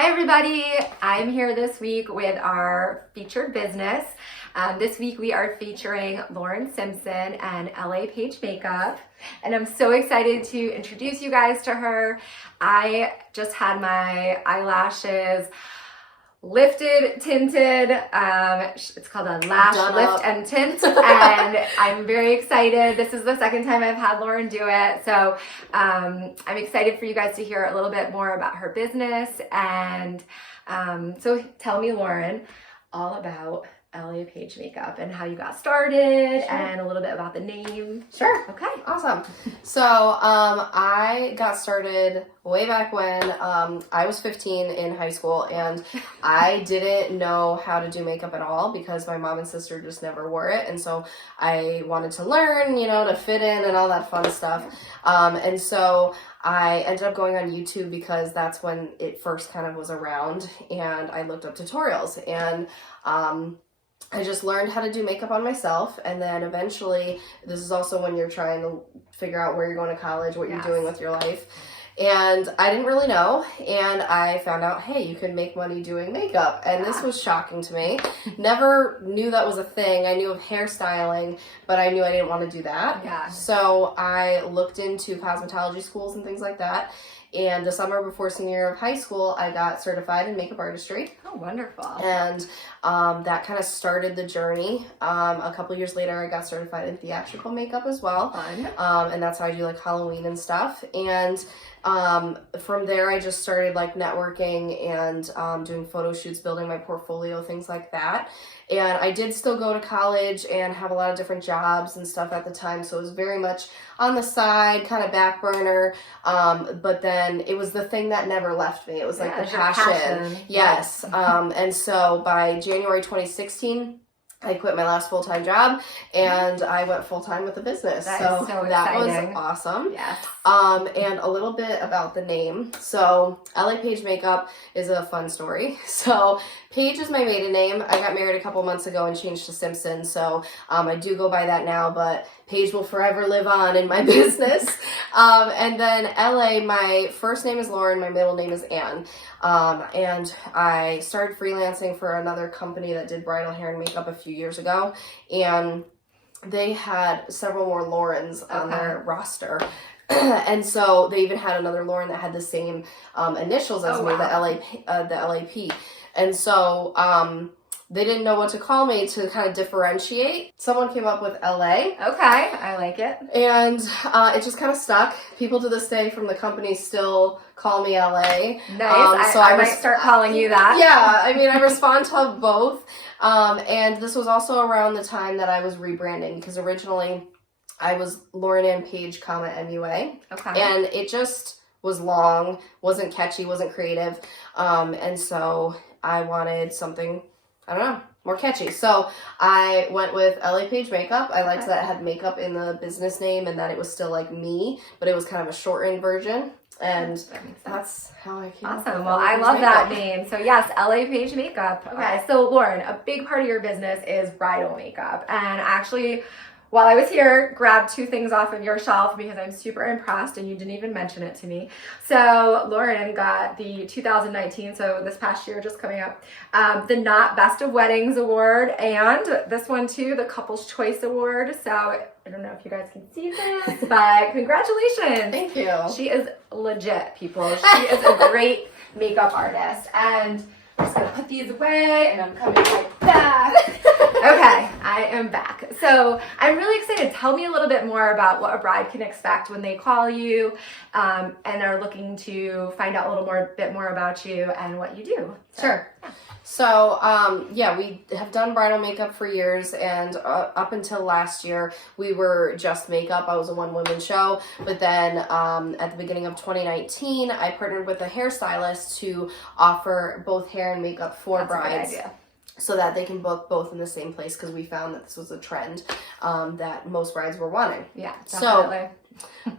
Hi everybody, I'm here this week with our featured business. This week we are featuring Lauren Simpson and LA Page Makeup, and I'm so excited to introduce you guys to her. I just had my eyelashes lifted, tinted. It's called a lash lift and tint, and I'm very excited. This is the second time I've had Lauren do it, so I'm excited for you guys to hear a little bit more about her business. And so tell me, Lauren, all about LA Page Makeup and how you got started. Sure. And a little bit about the name. Sure. Okay. Awesome. So I got started way back when I was 15 in high school, and I didn't know how to do makeup at all because my mom and sister just never wore it. And so I wanted to learn, to fit in and all that fun stuff. And so I ended up going on YouTube because that's when it first kind of was around, and I looked up tutorials, and I just learned how to do makeup on myself. And then eventually, this is also when you're trying to figure out where you're going to college, what you're doing with your life. And I didn't really know, and I found out, hey, you can make money doing makeup. And this was shocking to me. Never knew that was a thing. I knew of hairstyling, but I knew I didn't want to do that. Yeah. So I looked into cosmetology schools and things like that. And the summer before senior year of high school, I got certified in makeup artistry. Oh, wonderful. And that kind of started the journey. A couple years later, I got certified in theatrical makeup as well. Fun. And that's how I do like Halloween and stuff. And from there, I just started like networking and doing photo shoots, building my portfolio, things like that. And I did still go to college and have a lot of different jobs and stuff at the time. So it was very much on the side, kind of back burner. But then it was the thing that never left me. It was like the passion. Yes. And so by January 2016, I quit my last full-time job and I went full-time with the business. So that was awesome. Yes. And a little bit about the name. So LA Page Makeup is a fun story. So Page is my maiden name. I got married a couple months ago and changed to Simpson. So I do go by that now, but Page will forever live on in my business. And then LA, my first name is Lauren, my middle name is Ann. And I started freelancing for another company that did bridal hair and makeup a few years ago. And they had several more Laurens on their roster. And so they even had another Lauren that had the same initials as me, the LAP. And so they didn't know what to call me to kind of differentiate. Someone came up with LA. Okay, I like it. And it just kind of stuck. People to this day from the company still call me LA. Nice. So I might start calling you that. Yeah, I mean, I respond to both. And this was also around the time that I was rebranding, because originally I was Lauren Ann Page, MUA. Okay. And it just was long, wasn't catchy, wasn't creative. And so I wanted something, I don't know, more catchy. So I went with LA Page Makeup. I liked that it had makeup in the business name and that it was still like me, but it was kind of a shortened version. And that's how I came up with Well, I love that name. So yes, LA Page Makeup. Okay. So Lauren, a big part of your business is bridal makeup. And actually, while I was here, grabbed two things off of your shelf because I'm super impressed and you didn't even mention it to me. So Lauren got the 2019, so this past year just coming up, the Not Best of Weddings Award, and this one too, the Couples Choice Award. So I don't know if you guys can see this, but congratulations. Thank you. She is legit, people. She is a great makeup artist. And I'm just gonna put these away and I'm coming right back. Okay, I am back. So I'm really excited. Tell me a little bit more about what a bride can expect when they call you and are looking to find out a little bit more about you and what you do. Sure. So, we have done bridal makeup for years, and up until last year, we were just makeup. I was a one-woman show, but then at the beginning of 2019, I partnered with a hairstylist to offer both hair and makeup for brides. So that they can book both in the same place, because we found that this was a trend that most brides were wanting. Yeah, definitely.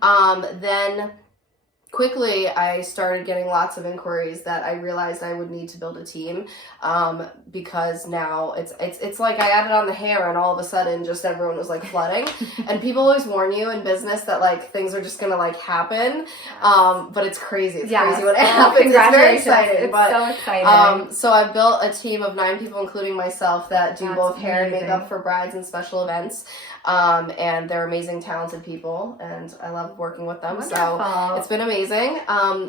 So then quickly I started getting lots of inquiries that I realized I would need to build a team, because now it's like I added on the hair and all of a sudden just everyone was like flooding. And people always warn you in business that like things are just gonna like happen, but it's crazy. It's crazy when it happens. It's very exciting. It's so exciting. So I've built a team of 9 people, including myself, that do both hair and makeup for brides and special events. And they're amazing, talented people, and I love working with them. Wonderful. So it's been amazing.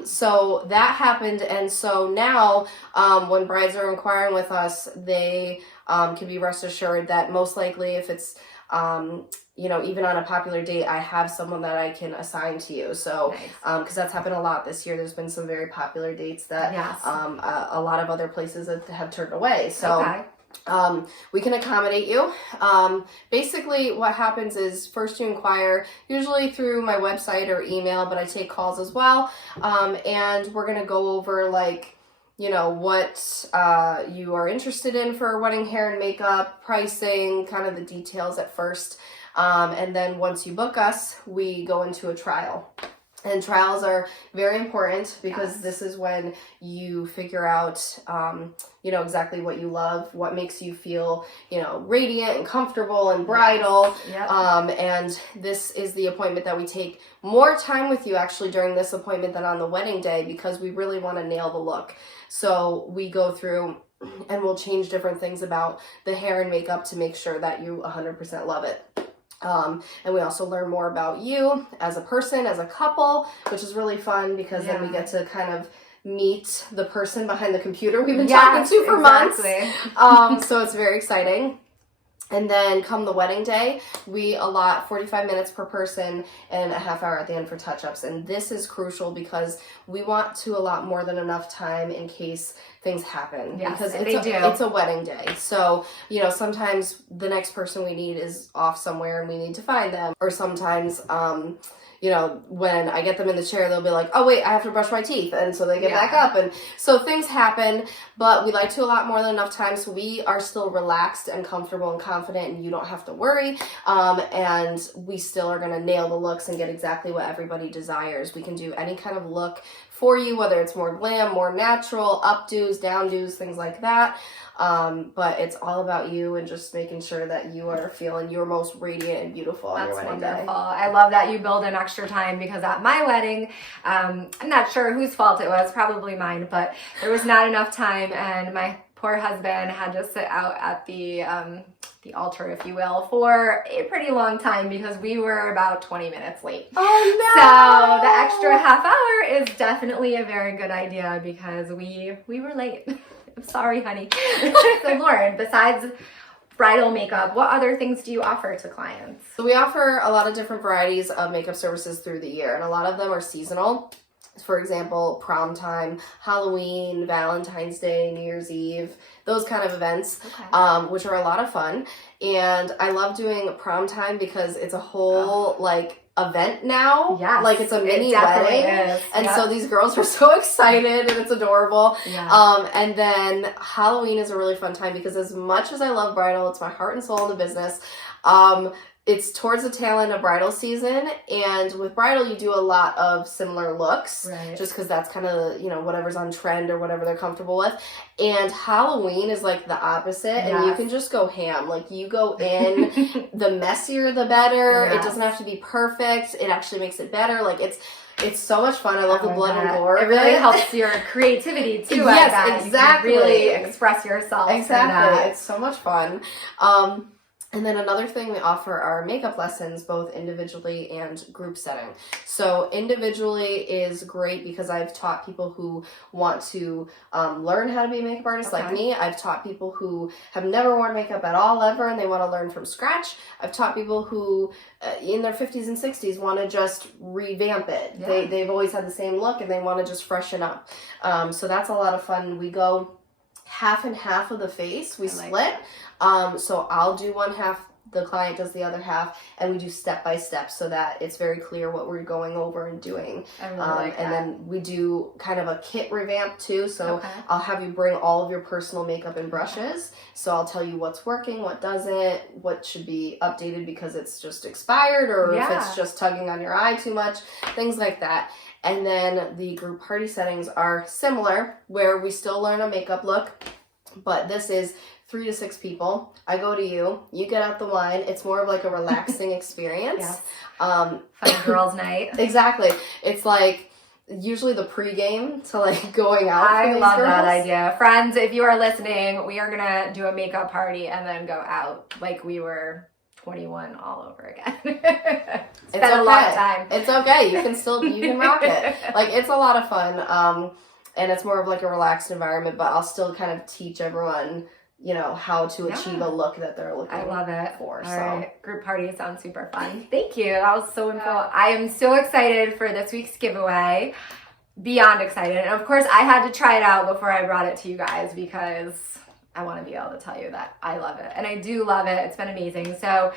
So that happened, and so now when brides are inquiring with us, they can be rest assured that most likely if it's even on a popular date, I have someone that I can assign to you. So, because that's happened a lot this year. There's been some very popular dates that a lot of other places have turned away. So, we can accommodate you. Basically, what happens is first you inquire, usually through my website or email, but I take calls as well. And we're going to go over like, what you are interested in for wedding hair and makeup, pricing, kind of the details at first. And then once you book us, we go into a trial. And trials are very important because this is when you figure out, exactly what you love, what makes you feel, radiant and comfortable and bridal. And this is the appointment that we take more time with you actually during this appointment than on the wedding day, because we really want to nail the look. So we go through and we'll change different things about the hair and makeup to make sure that you 100% love it. And we also learn more about you as a person, as a couple, which is really fun because then we get to kind of meet the person behind the computer we've been talking to for months. So it's very exciting. And then come the wedding day, we allot 45 minutes per person and a half hour at the end for touch-ups. And this is crucial because we want to allot more than enough time in case things happen. Because it's a wedding day. So, sometimes the next person we need is off somewhere and we need to find them. Or sometimes, when I get them in the chair, they'll be like, oh wait, I have to brush my teeth. And so they get back up. And so things happen, but we like to allot more than enough time so we are still relaxed and comfortable and confident and you don't have to worry. And we still are going to nail the looks and get exactly what everybody desires. We can do any kind of look for you, whether it's more glam, more natural, updos, downdos, things like that. But it's all about you and just making sure that you are feeling your most radiant and beautiful on your wedding day. I love that you build in extra time because at my wedding, I'm not sure whose fault it was, probably mine, but there was not enough time and my poor husband had to sit out at the altar, if you will, for a pretty long time because we were about 20 minutes late. Oh no! So the extra half hour is definitely a very good idea because we were late. I'm sorry, honey. So Lauren, besides bridal makeup, what other things do you offer to clients? So we offer a lot of different varieties of makeup services through the year, and a lot of them are seasonal. For example, prom time, Halloween, Valentine's Day, New Year's Eve, those kind of events, which are a lot of fun. And I love doing prom time because it's a whole event now. Like it's a mini wedding. And so these girls are so excited and it's adorable. And then Halloween is a really fun time because as much as I love bridal, it's my heart and soul in the business. It's towards the tail end of bridal season, and with bridal you do a lot of similar looks, just because that's kind of, whatever's on trend or whatever they're comfortable with. And Halloween is like the opposite, and you can just go ham. Like you go in, the messier the better. It doesn't have to be perfect. It actually makes it better. Like it's so much fun. I love the blood and gore. It really helps your creativity too. Yes, exactly. You can really express yourself. Exactly. It's so much fun. And then another thing we offer are makeup lessons, both individually and group setting. So individually is great because I've taught people who want to learn how to be a makeup artist like me. I've taught people who have never worn makeup at all ever and they want to learn from scratch. I've taught people who in their 50s and 60s want to just revamp it. They've always had the same look and they want to just freshen up. So that's a lot of fun. We go half and half of the face. We split. So I'll do one half, the client does the other half, and we do step by step so that it's very clear what we're going over and doing. I really like that. And then we do kind of a kit revamp too. So I'll have you bring all of your personal makeup and brushes. So I'll tell you what's working, what doesn't, what should be updated because it's just expired or if it's just tugging on your eye too much, things like that. And then the group party settings are similar, where we still learn a makeup look, but this is 3 to 6 people. I go to you, you get out the wine. It's more of like a relaxing experience. Yes. Fun girls' night. Exactly. It's like usually the pregame to like going out. I love that idea. Friends, if you are listening, we are gonna do a makeup party and then go out like we were 21 all over again. It's been a long time. It's okay. You can rock it. Like, it's a lot of fun. And it's more of like a relaxed environment, but I'll still kind of teach everyone, you know, how to achieve a look that they're looking for. I love it. All right. Group party sounds super fun. Thank you. That was so info. I am so excited for this week's giveaway. Beyond excited. And of course, I had to try it out before I brought it to you guys because I want to be able to tell you that I love it. And I do love it. It's been amazing. So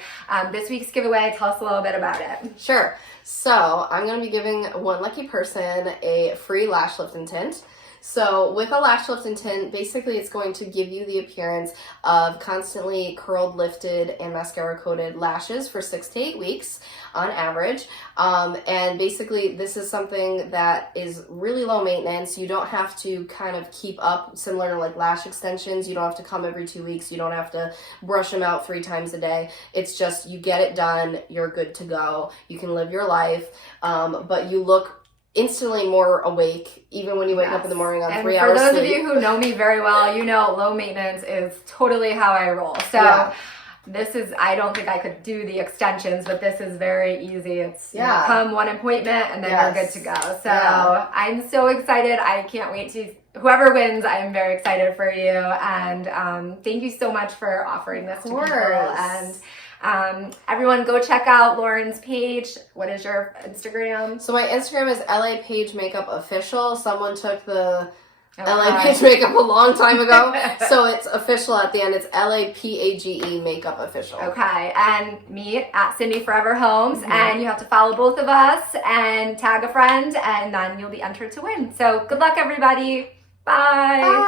this week's giveaway, tell us a little bit about it. Sure. So I'm going to be giving one lucky person a free lash lift and tint. So with a lash lift and tint, basically it's going to give you the appearance of constantly curled, lifted, and mascara coated lashes for 6 to 8 weeks on average. And basically this is something that is really low maintenance. You don't have to kind of keep up, similar to like lash extensions. You don't have to come every 2 weeks. You don't have to brush them out 3 times a day. It's just you get it done, you're good to go. You can live your life, but you look instantly more awake, even when you wake up in the morning on 3 hours sleep. For those of you who know me very well, you know low maintenance is totally how I roll. So this is, I don't think I could do the extensions, but this is very easy. It's you come one appointment and then you're good to go. So I'm so excited. I can't wait to, whoever wins, I am very excited for you. And thank you so much for offering this to people. And everyone go check out Lauren's page. What is your Instagram? So my Instagram is LA Page Makeup Official. Someone took the LA Page Makeup a long time ago. So it's official at the end. It's LAPAGE Makeup Official. Okay. And me at Cindy Forever Homes. And you have to follow both of us and tag a friend, and then you'll be entered to win. So good luck, everybody. Bye.